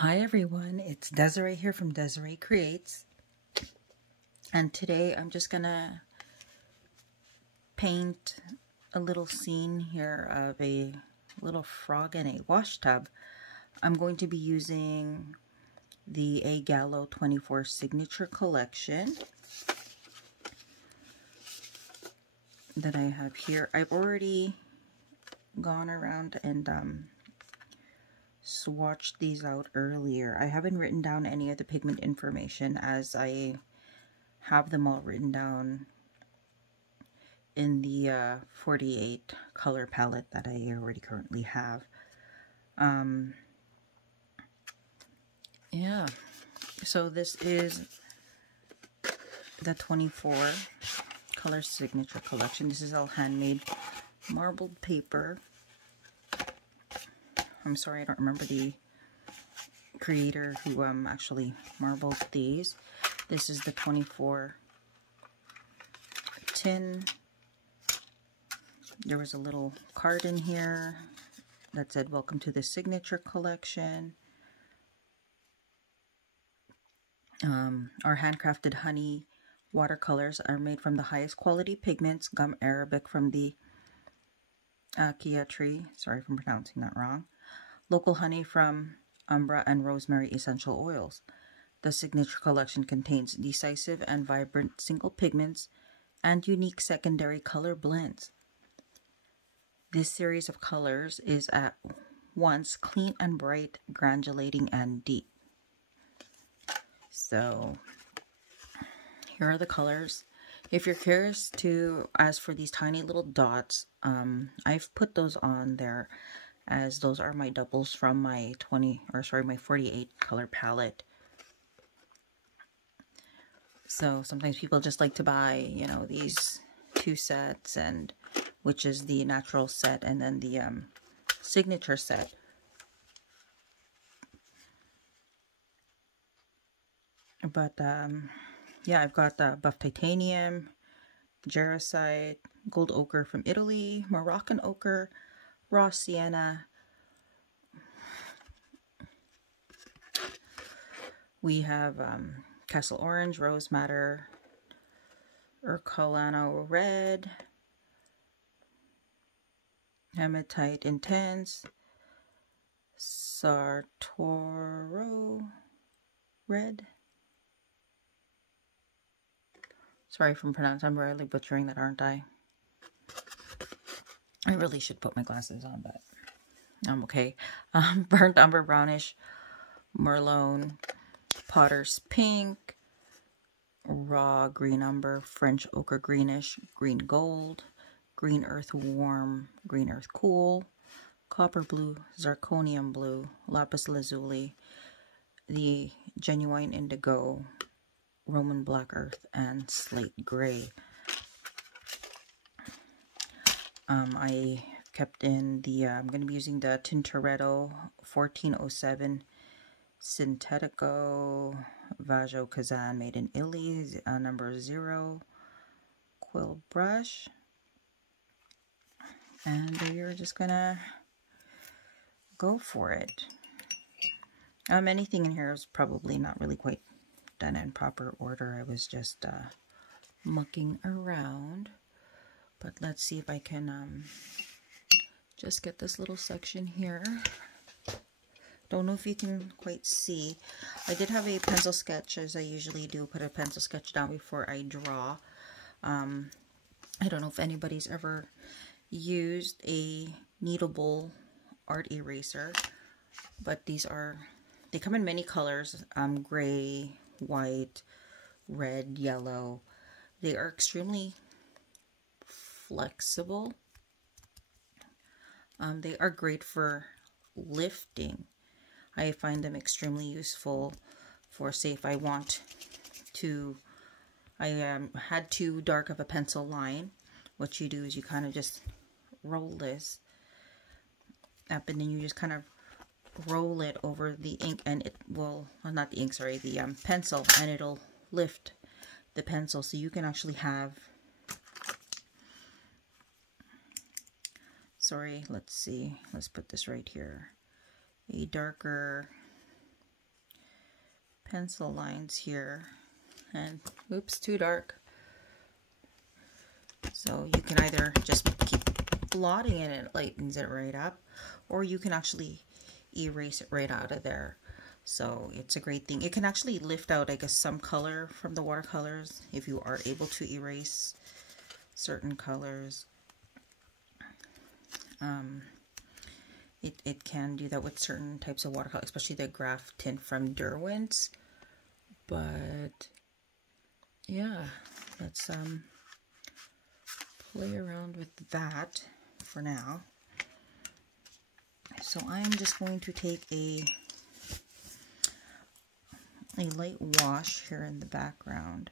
Hi everyone, it's Desiree here from Desiree Creates, and today I'm just gonna paint a little scene here of a little frog in a wash tub. I'm going to be using the A Gallo 24 Signature Collection that I have here. I've already gone around and swatched these out earlier. I haven't written down any of the pigment information as I have them all written down in the 48 color palette that I already currently have. Yeah, so this is the 24 color signature collection. This is all handmade marbled paper. I'm sorry, I don't remember the creator who actually marbled these. This is the 24 tin. There was a little card in here that said, "Welcome to the signature collection." Our handcrafted honey watercolors are made from the highest quality pigments, gum arabic from the acacia tree. Sorry if I'm pronouncing that wrong. Local honey from umbra and rosemary essential oils. The signature collection contains decisive and vibrant single pigments and unique secondary color blends. This series of colors is at once clean and bright, granulating and deep. So here are the colors. If you're curious to ask for these tiny little dots, I've put those on there as those are my doubles from my my 48 color palette. So sometimes people just like to buy, you know, these two sets, and which is the natural set and then the signature set. But yeah, I've got buff titanium, jarosite, gold ochre from Italy, Moroccan ochre, raw sienna. We have castle orange, rose madder, Ercolano red, hematite intense, sartoro red. Sorry if I'm pronouncing, I'm really butchering that, aren't I? I really should put my glasses on, but I'm okay. Burnt umber brownish, merlot, potter's pink, raw green umber, French ochre greenish, green gold, green earth warm, green earth cool, copper blue, zirconium blue, lapis lazuli, the genuine indigo, Roman black earth, and slate gray. I kept in the, I'm going to be using the Tintoretto 1407 Sintetico Vajo Kazan made in Italy, number 0 quill brush. And we're just going to go for it. Anything in here is probably not really quite done in proper order. I was just mucking around. But let's see if I can just get this little section here. Don't know if you can quite see. I did have a pencil sketch, as I usually do, put a pencil sketch down before I draw. I don't know if anybody's ever used a kneadable art eraser, but these they come in many colors, gray, white, red, yellow. They are extremely flexible. They are great for lifting. I find them extremely useful for, say, if I want to, I had too dark of a pencil line. What you do is you kind of just roll this up, and then you just kind of roll it over the ink, and it will, well, not the ink, sorry, the pencil, and it'll lift the pencil. So you can actually have, sorry, let's see, let's put this right here, a darker pencil lines here. And oops, too dark. So you can either just keep blotting it and it lightens it right up, or you can actually erase it right out of there. So it's a great thing. It can actually lift out, I guess, some color from the watercolors if you are able to erase certain colors. It can do that with certain types of watercolor, especially the graph tint from Derwent's. But yeah, let's play around with that for now. So I'm just going to take a light wash here in the background.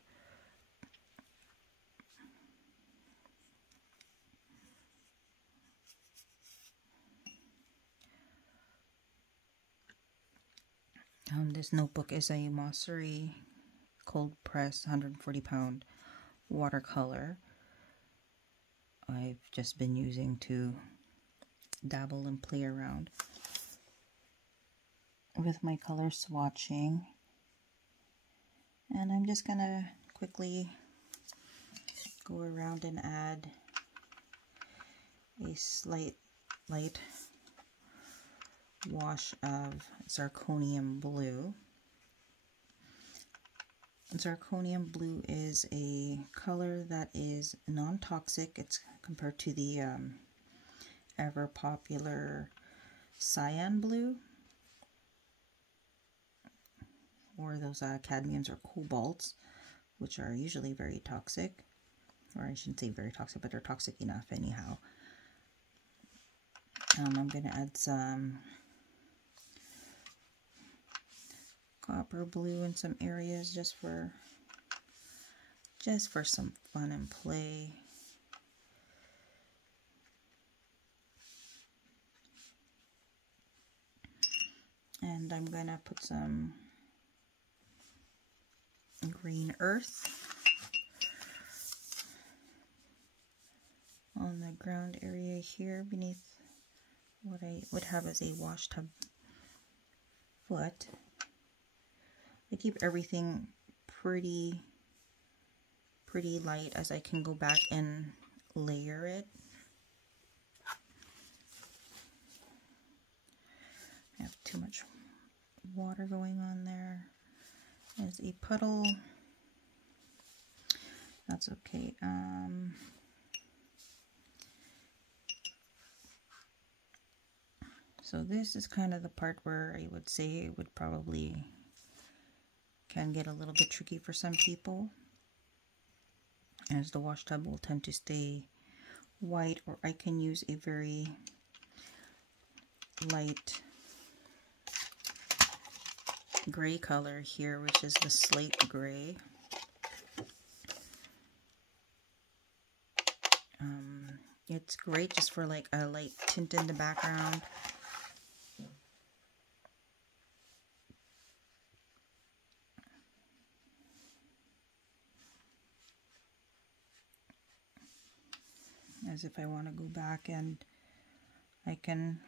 This notebook is a Mosseri cold press 140 pound watercolor. I've just been using to dabble and play around with my color swatching. And I'm just gonna quickly go around and add a slight light wash of zirconium blue. Zirconium blue is a color that is non-toxic. It's compared to the ever popular cyan blue, or those cadmiums or cobalts, which are usually very toxic, or I shouldn't say very toxic, but they're toxic enough anyhow. I'm going to add some copper blue in some areas just for some fun and play. And I'm going to put some green earth on the ground area here beneath what I would have as a wash tub foot. I keep everything pretty light as I can go back and layer it. I have too much water going on there. There's a puddle. That's okay. So this is kind of the part where I would say it would probably can get a little bit tricky for some people, as the wash tub will tend to stay white, or I can use a very light gray color here, which is the slate gray. It's great just for like a light tint in the background. As if I want to go back and I can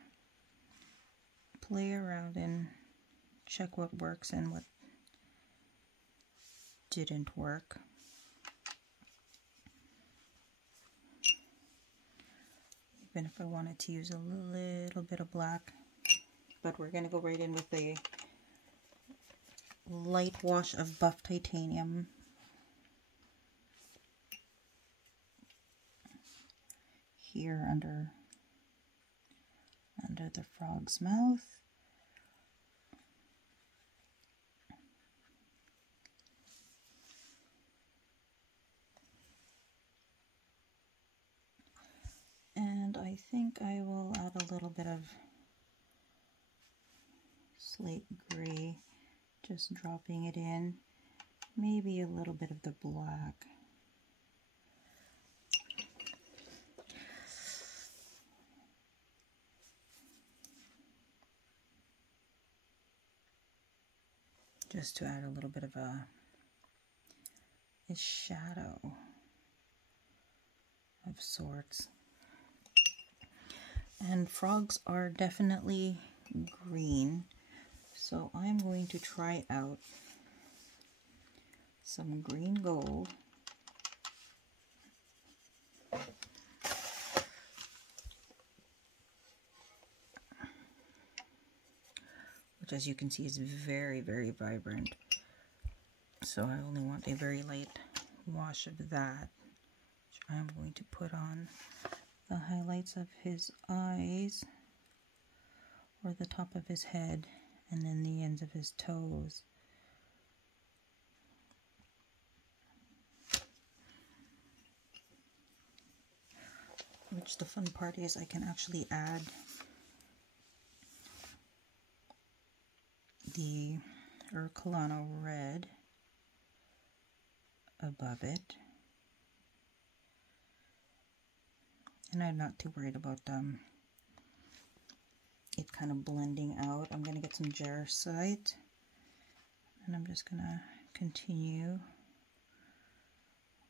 play around and check what works and what didn't work. Even if I wanted to use a little bit of black, but we're going to go right in with a light wash of buff titanium. Here under the frog's mouth. And I think I will add a little bit of slate gray, just dropping it in, maybe a little bit of the black. Just to add a little bit of a shadow of sorts. And frogs are definitely green, so I'm going to try out some green gold. Which, as you can see, is very, very vibrant. So I only want a very light wash of that, which I'm going to put on the highlights of his eyes, or the top of his head, and then the ends of his toes. Which the fun part is I can actually add the Urcolano red above it. And I'm not too worried about it kind of blending out. I'm going to get some jarosite, and I'm just going to continue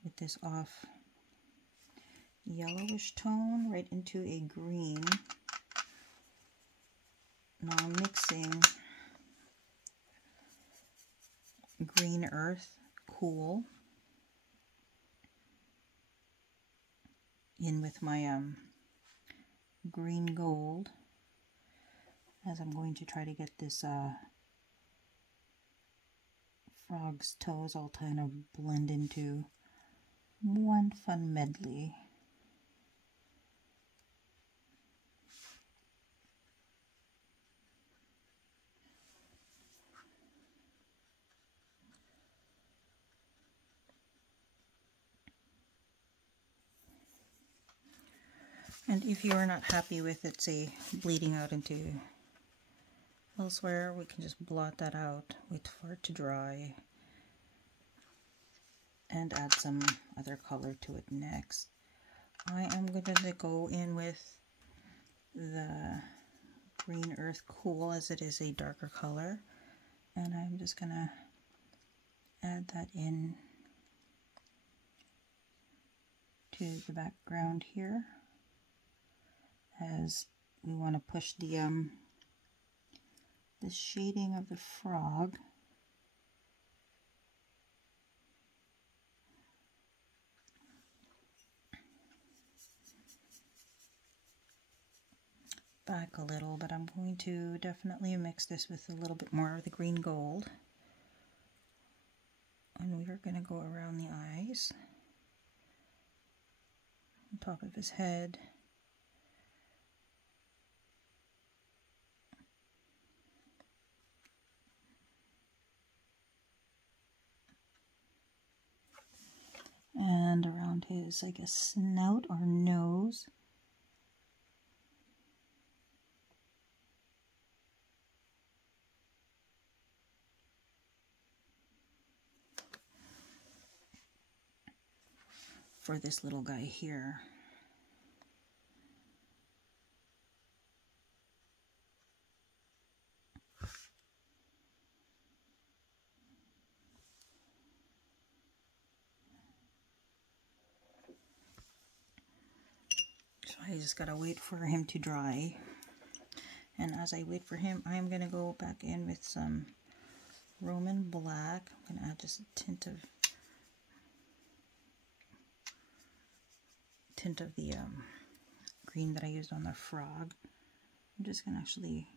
with this off yellowish tone right into a green. Now I'm mixing green earth cool in with my green gold, as I'm going to try to get this frog's toes all kind of blend into one fun medley. And if you are not happy with it, say, bleeding out into elsewhere, we can just blot that out, wait for it to dry, and add some other color to it next. I am going to go in with the green earth cool, as it is a darker color, and I'm just going to add that in to the background here, as we want to push the shading of the frog back a little, but I'm going to definitely mix this with a little bit more of the green gold. And we are going to go around the eyes, on top of his head, and around his, I guess, snout or nose. For this little guy here. So I just gotta wait for him to dry. And as I wait for him, I'm gonna go back in with some Roman black. I'm gonna add just a tint of the green that I used on the frog. I'm just gonna actually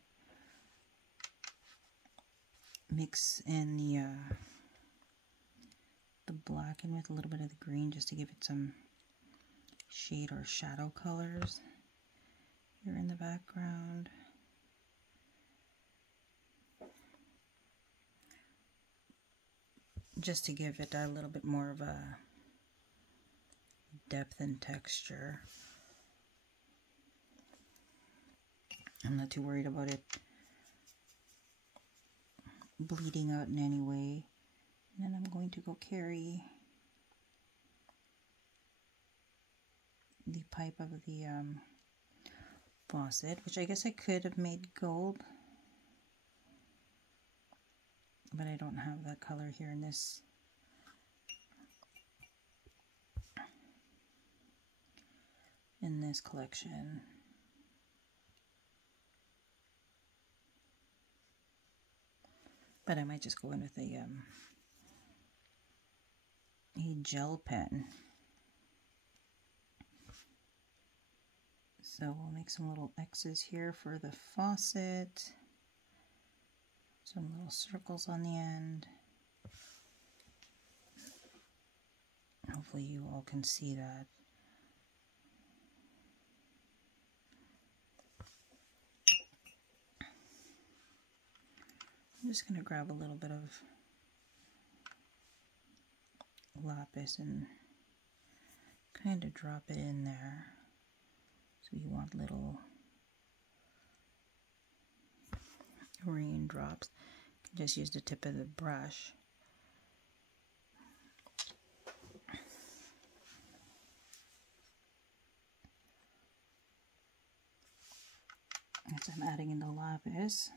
mix in the black in with a little bit of the green, just to give it some shade or shadow colors here in the background. Just to give it a little bit more of a depth and texture. I'm not too worried about it bleeding out in any way. And then I'm going to go carry the pipe of the faucet, which I guess I could have made gold, but I don't have that color here in this collection. But I might just go in with a a gel pen. So we'll make some little X's here for the faucet, some little circles on the end. Hopefully you all can see that. I'm just going to grab a little bit of lapis and kind of drop it in there. So you want little raindrops. You can just use the tip of the brush. As I'm adding in the lapis,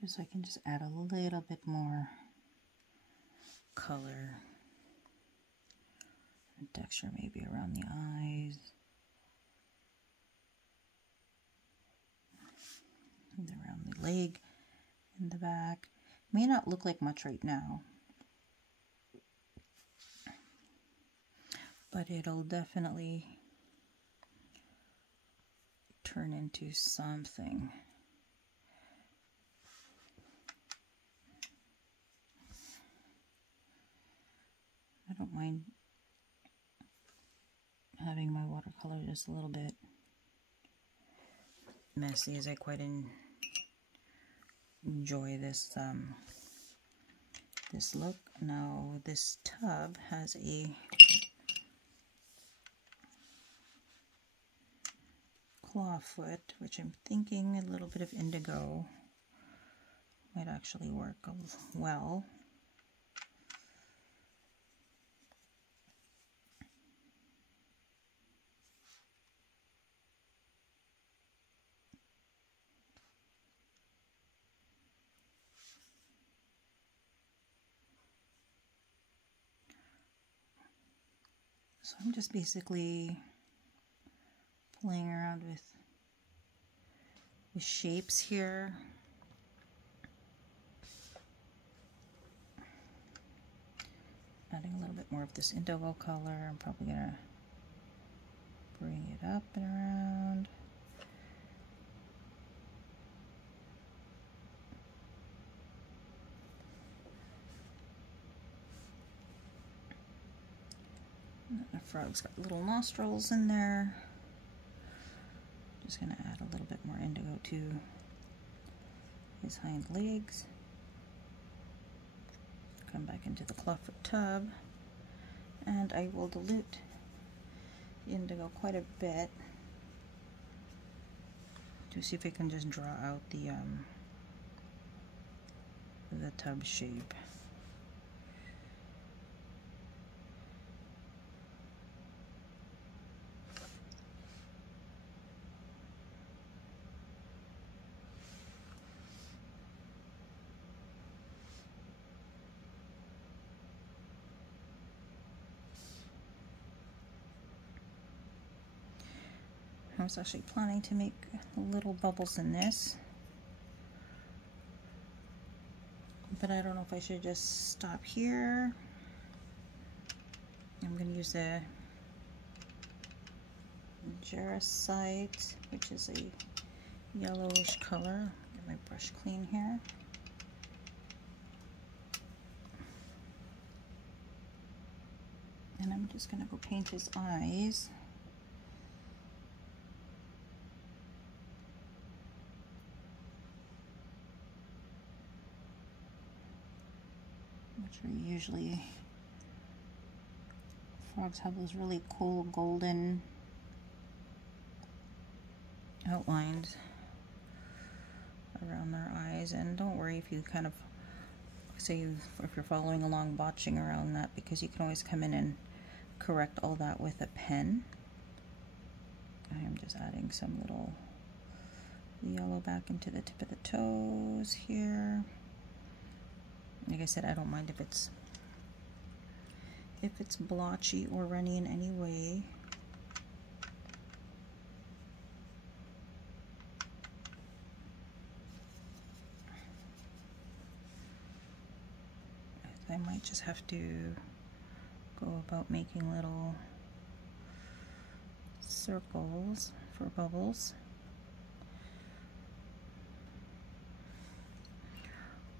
just so I can just add a little bit more color and texture, maybe around the eyes and around the leg in the back. May not look like much right now, but it'll definitely turn into something. I don't mind having my watercolor just a little bit messy, as I quite enjoy this this look. Now this tub has a clawfoot, which I'm thinking a little bit of indigo might actually work well. So I'm just basically playing around with shapes here. Adding a little bit more of this indigo color. I'm probably gonna bring it up and around. The frog's got little nostrils in there. Just going to add a little bit more indigo to his hind legs. Come back into the clawfoot tub, and I will dilute the indigo quite a bit to see if I can just draw out the tub shape. I was actually planning to make little bubbles in this, but I don't know if I should just stop here. I'm going to use a jarosite, which is a yellowish color. Get my brush clean here. And I'm just going to go paint his eyes. Which are usually, frogs have those really cool golden outlines around their eyes. And don't worry if you kind of say, if you're following along botching around that, because you can always come in and correct all that with a pen. I am just adding some little yellow back into the tip of the toes here. Like I said, I don't mind if it's blotchy or runny in any way. might just have to go about making little circles for bubbles,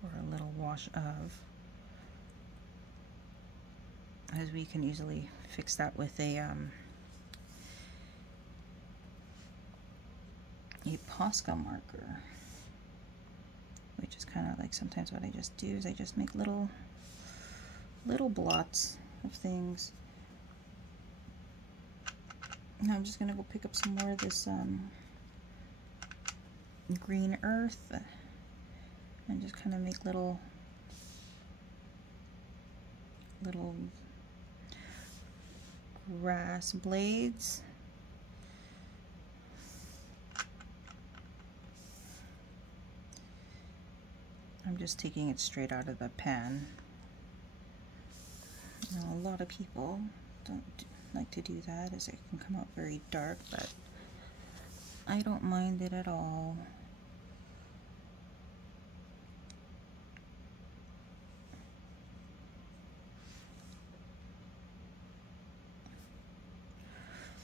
or a little wash of, as we can easily fix that with a Posca marker, which is kind of like sometimes what I just do is I just make little blots of things. Now I'm just gonna go pick up some more of this green earth and just kind of make little grass blades. I'm just taking it straight out of the pan. Now, a lot of people don't like to do that, as it can come out very dark, but I don't mind it at all.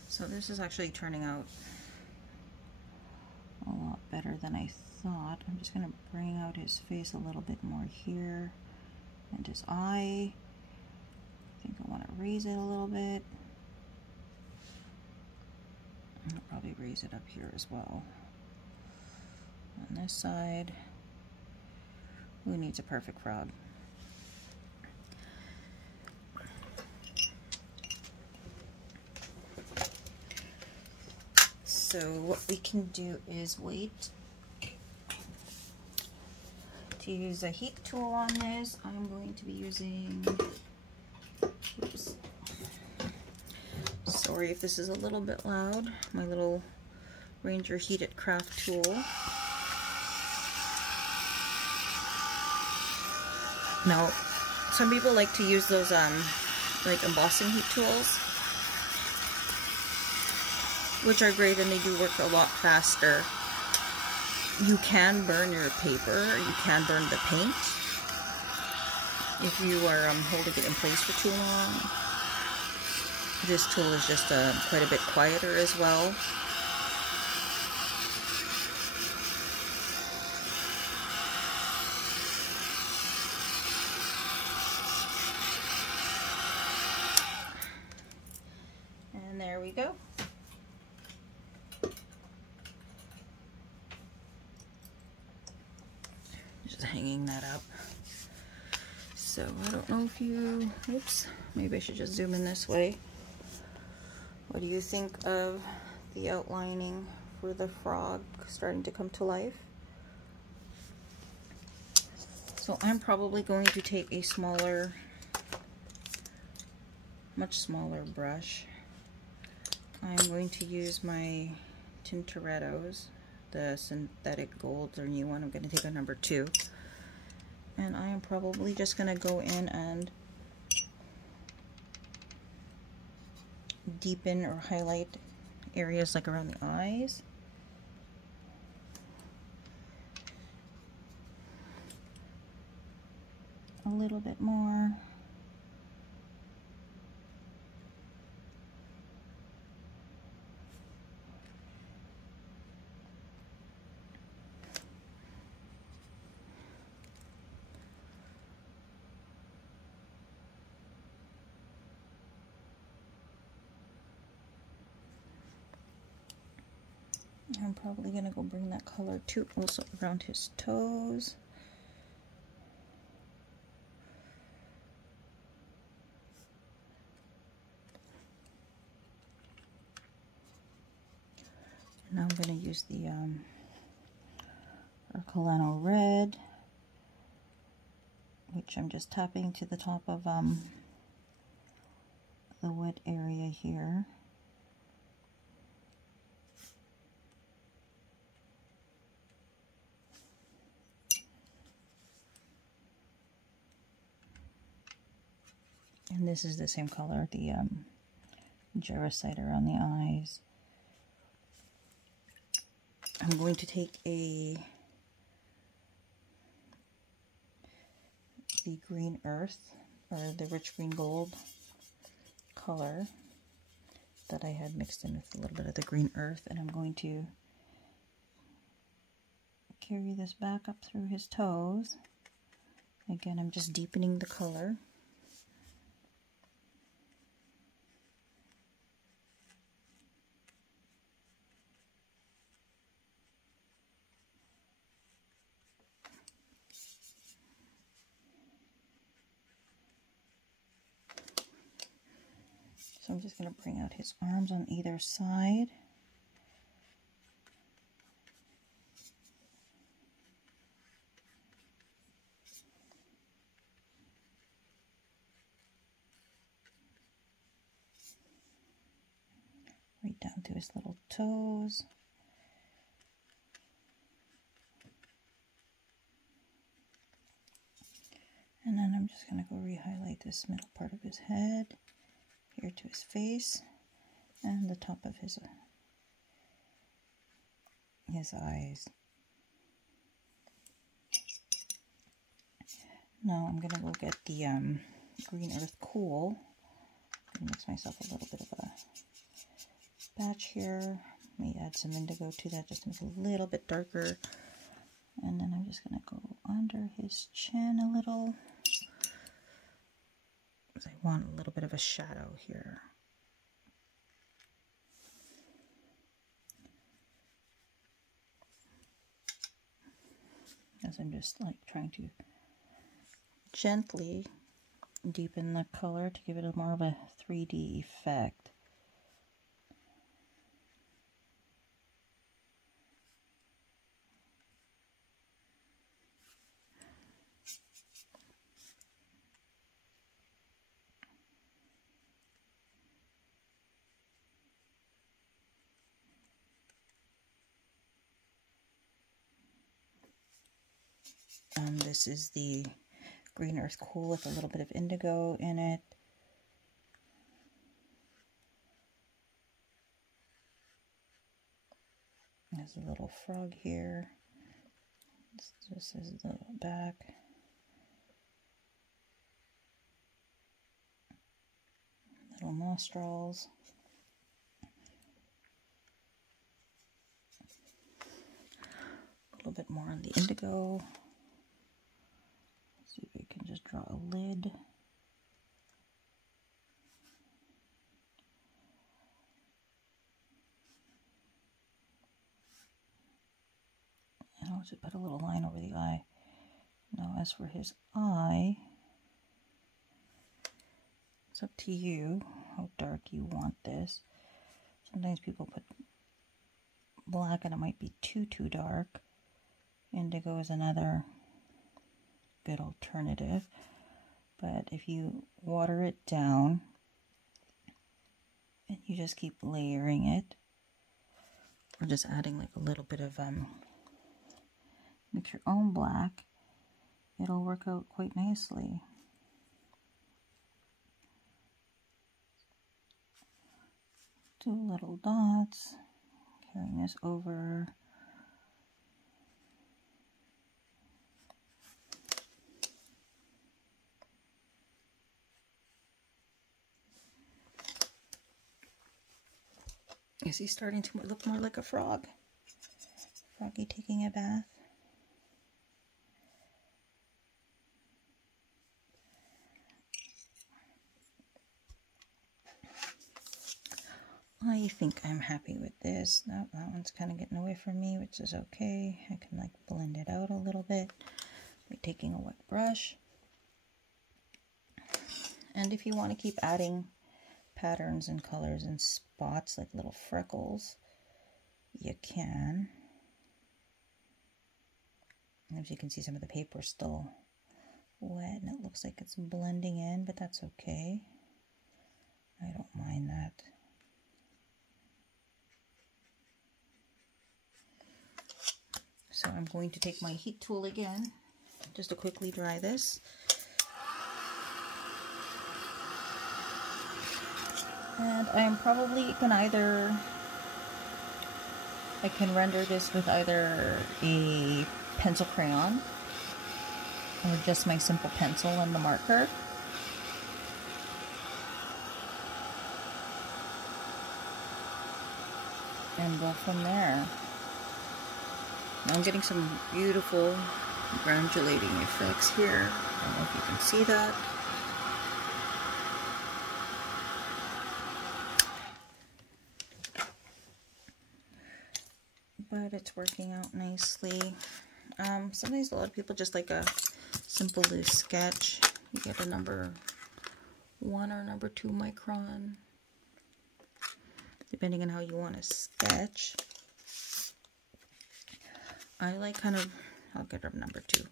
So this is actually turning out a lot better than I thought. I'm just going to bring out his face a little bit more here, and his eye. I think I want to raise it a little bit. I'll probably raise it up here as well. On this side. Who needs a perfect frog? So what we can do is wait to use a heat tool on this. I'm going to be using, oops, sorry if this is a little bit loud, my little Ranger heated craft tool. Now, some people like to use those like embossing heat tools, which are great and they do work a lot faster. You can burn your paper, you can burn the paint if you are holding it in place for too long. This tool is just quite a bit quieter as well. And there we go. Just hanging that up. So I don't know if you, oops, maybe I should just zoom in this way. What do you think of the outlining for the frog starting to come to life? So I'm probably going to take a smaller, much smaller brush. I'm going to use my Tintorettos. The synthetic golds are new one. I'm going to take a number 2, and I am probably just going to go in and deepen or highlight areas like around the eyes. A little bit more. I'm probably going to go bring that color too, also around his toes. Now I'm going to use the Orcolano red, which I'm just tapping to the top of the wet area here. And this is the same color, the Gericide around the eyes. I'm going to take the green earth, or the rich green gold color that I had mixed in with a little bit of the green earth, and I'm going to carry this back up through his toes. Again, I'm just deepening the color. So I'm just going to bring out his arms on either side. Right down to his little toes. And then I'm just going to go re-highlight this middle part of his head, here to his face, and the top of his eyes. Now I'm going to go get the Green Earth Cool. I'm going to mix myself a little bit of a batch here. May add some indigo to that just to make it a little bit darker. And then I'm just going to go under his chin a little, because I want a little bit of a shadow here. As I'm just like trying to gently deepen the color to give it a more of a 3D effect. This is the Green Earth Cool with a little bit of indigo in it. There's a little frog here. This is the back. Little nostrils. A little bit more on the indigo. See if we can just draw a lid. And I'll just put a little line over the eye. Now as for his eye, it's up to you how dark you want this. Sometimes people put black and it might be too dark. Indigo is another good alternative, but if you water it down and you just keep layering it, or just adding like a little bit of make your own black, it'll work out quite nicely. Two little dots, carrying this over. Is he starting to look more like a frog? Froggy taking a bath. I think I'm happy with this. That one's kind of getting away from me, which is okay. I can like blend it out a little bit by taking a wet brush. And if you want to keep adding patterns and colors and spots like little freckles, you can. And as you can see, some of the paper is still wet and it looks like it's blending in, but that's okay. I don't mind that. So I'm going to take my heat tool again just to quickly dry this. And I'm probably going to I can render this with either a pencil crayon or just my simple pencil and the marker. and go from there. Now I'm getting some beautiful granulating effects here. I don't know if you can see that. But it's working out nicely. Sometimes a lot of people just like a simple loose sketch. You get a number 1 or number 2 micron, depending on how you want to sketch. I like kind of, I'll get a number 2.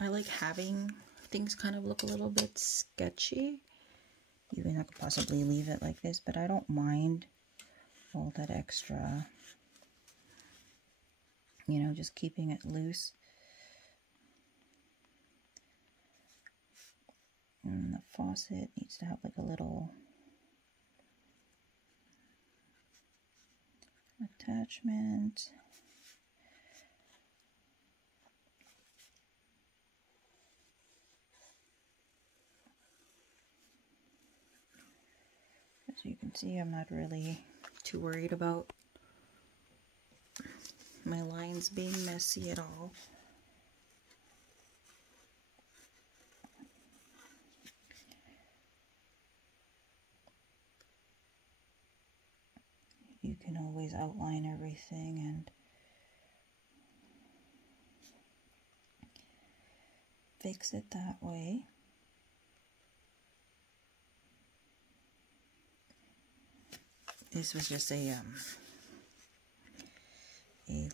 I like having things kind of look a little bit sketchy. Even I could possibly leave it like this, but I don't mind all that extra, you know, just keeping it loose. And the faucet needs to have like a little attachment. As you can see, I'm not really too worried about my lines being messy at all. You can always outline everything and fix it that way. This was just a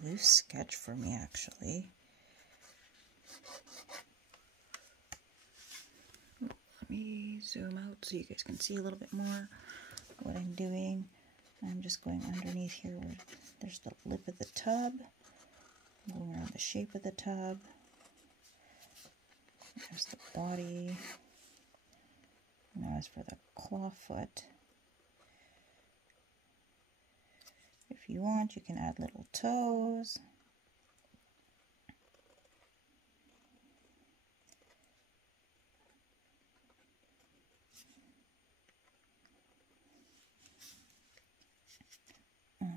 loose sketch for me, actually. Let me zoom out so you guys can see a little bit more what I'm doing. I'm just going underneath here where there's the lip of the tub, going around the shape of the tub. There's the body. Now as for the claw foot, if you want, you can add little toes.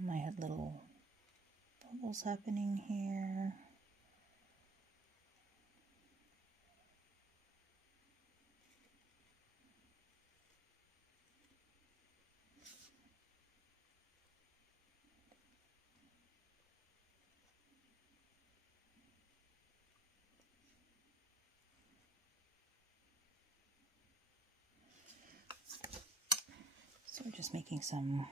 I had little bubbles happening here. So we're just making some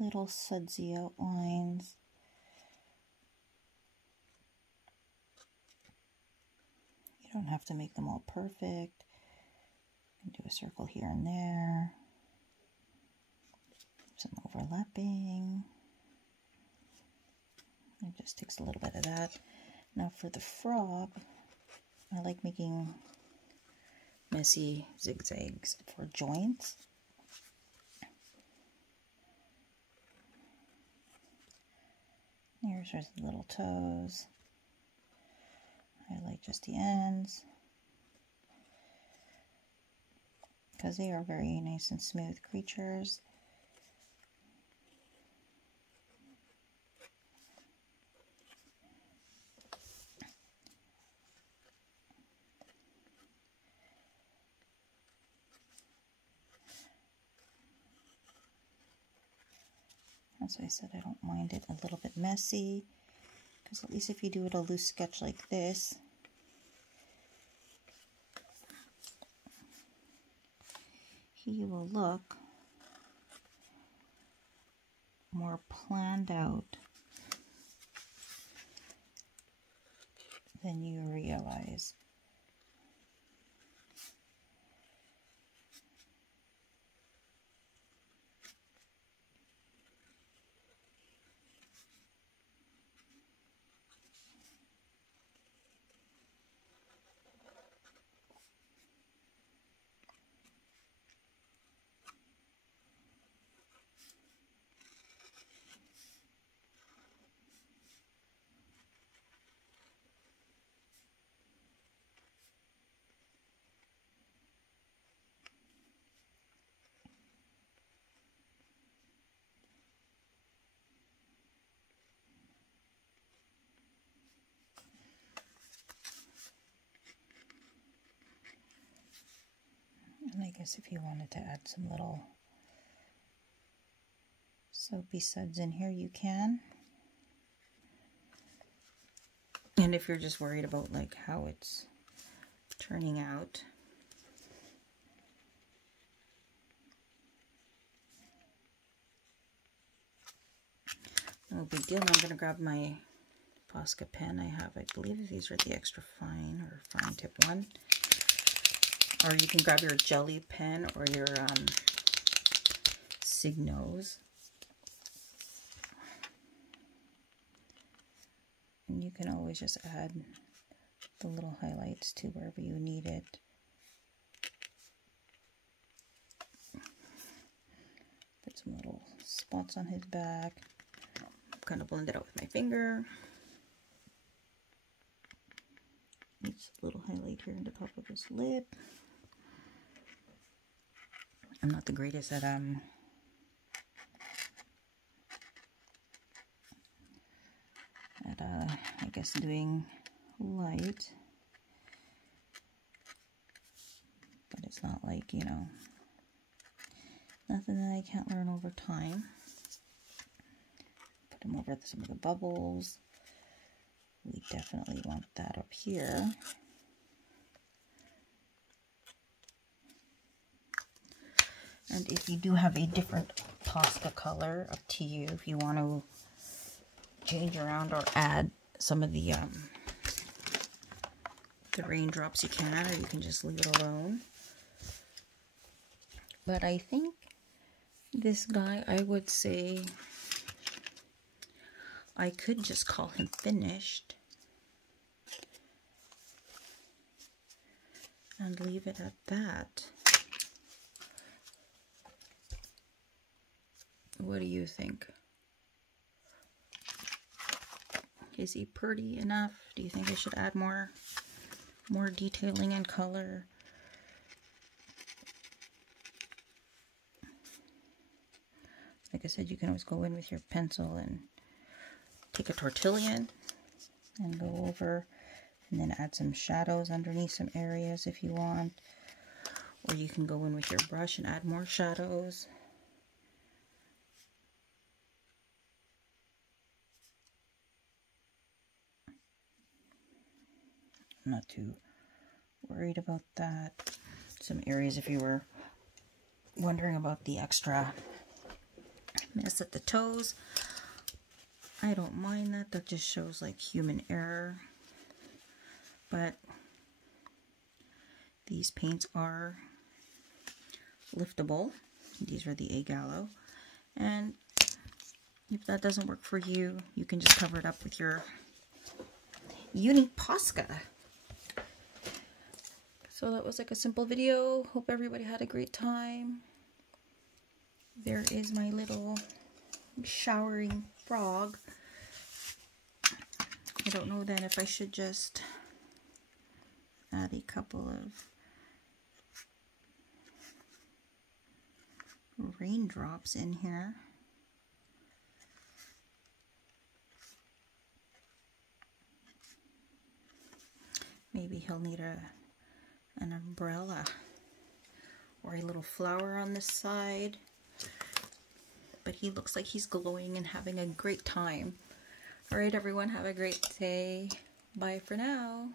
little sudsy outlines. You don't have to make them all perfect. You can do a circle here and there. Some overlapping. It just takes a little bit of that. Now for the frog, I like making messy zigzags for joints. Here's just the little toes. I like just the ends because they are very nice and smooth creatures. As I said, I don't mind it a little bit messy, because at least if you do it a loose sketch like this, he will look more planned out than you realize. guess if you wanted to add some little soapy suds in here, you can. And if you're just worried about like how it's turning out, no big deal. Now I'm going to grab my Posca pen I have. I believe these are the extra fine or fine tip one. Or you can grab your jelly pen or your Signos. And you can always just add the little highlights to wherever you need it. Put some little spots on his back. Kind of blend it out with my finger. Needs a little highlight here on the top of his lip. I'm not the greatest at I guess doing light, but it's not like, you know, nothing that I can't learn over time. Put them over some of the bubbles. We definitely want that up here. And if you do have a different Posca color, up to you. If you want to change around or add some of the raindrops, you can, or you can just leave it alone. But I think this guy, I would say I could just call him finished and leave it at that. What do you think? Is he pretty enough? Do you think I should add more detailing and color? Like I said, you can always go in with your pencil and take a tortillon and go over and then add some shadows underneath some areas if you want. Or you can go in with your brush and add more shadows. I'm not too worried about that. Some areas, if you were wondering about the extra mess at the toes, I don't mind that. That just shows like human error. But these paints are liftable. These are the Gallo. And if that doesn't work for you, you can just cover it up with your unique Posca. So that was like a simple video. Hope everybody had a great time. There is my little showering frog. I don't know then if I should just add a couple of raindrops in here. Maybe he'll need an umbrella or a little flower on this side. But he looks like he's glowing and having a great time. All right, everyone, have a great day. Bye for now.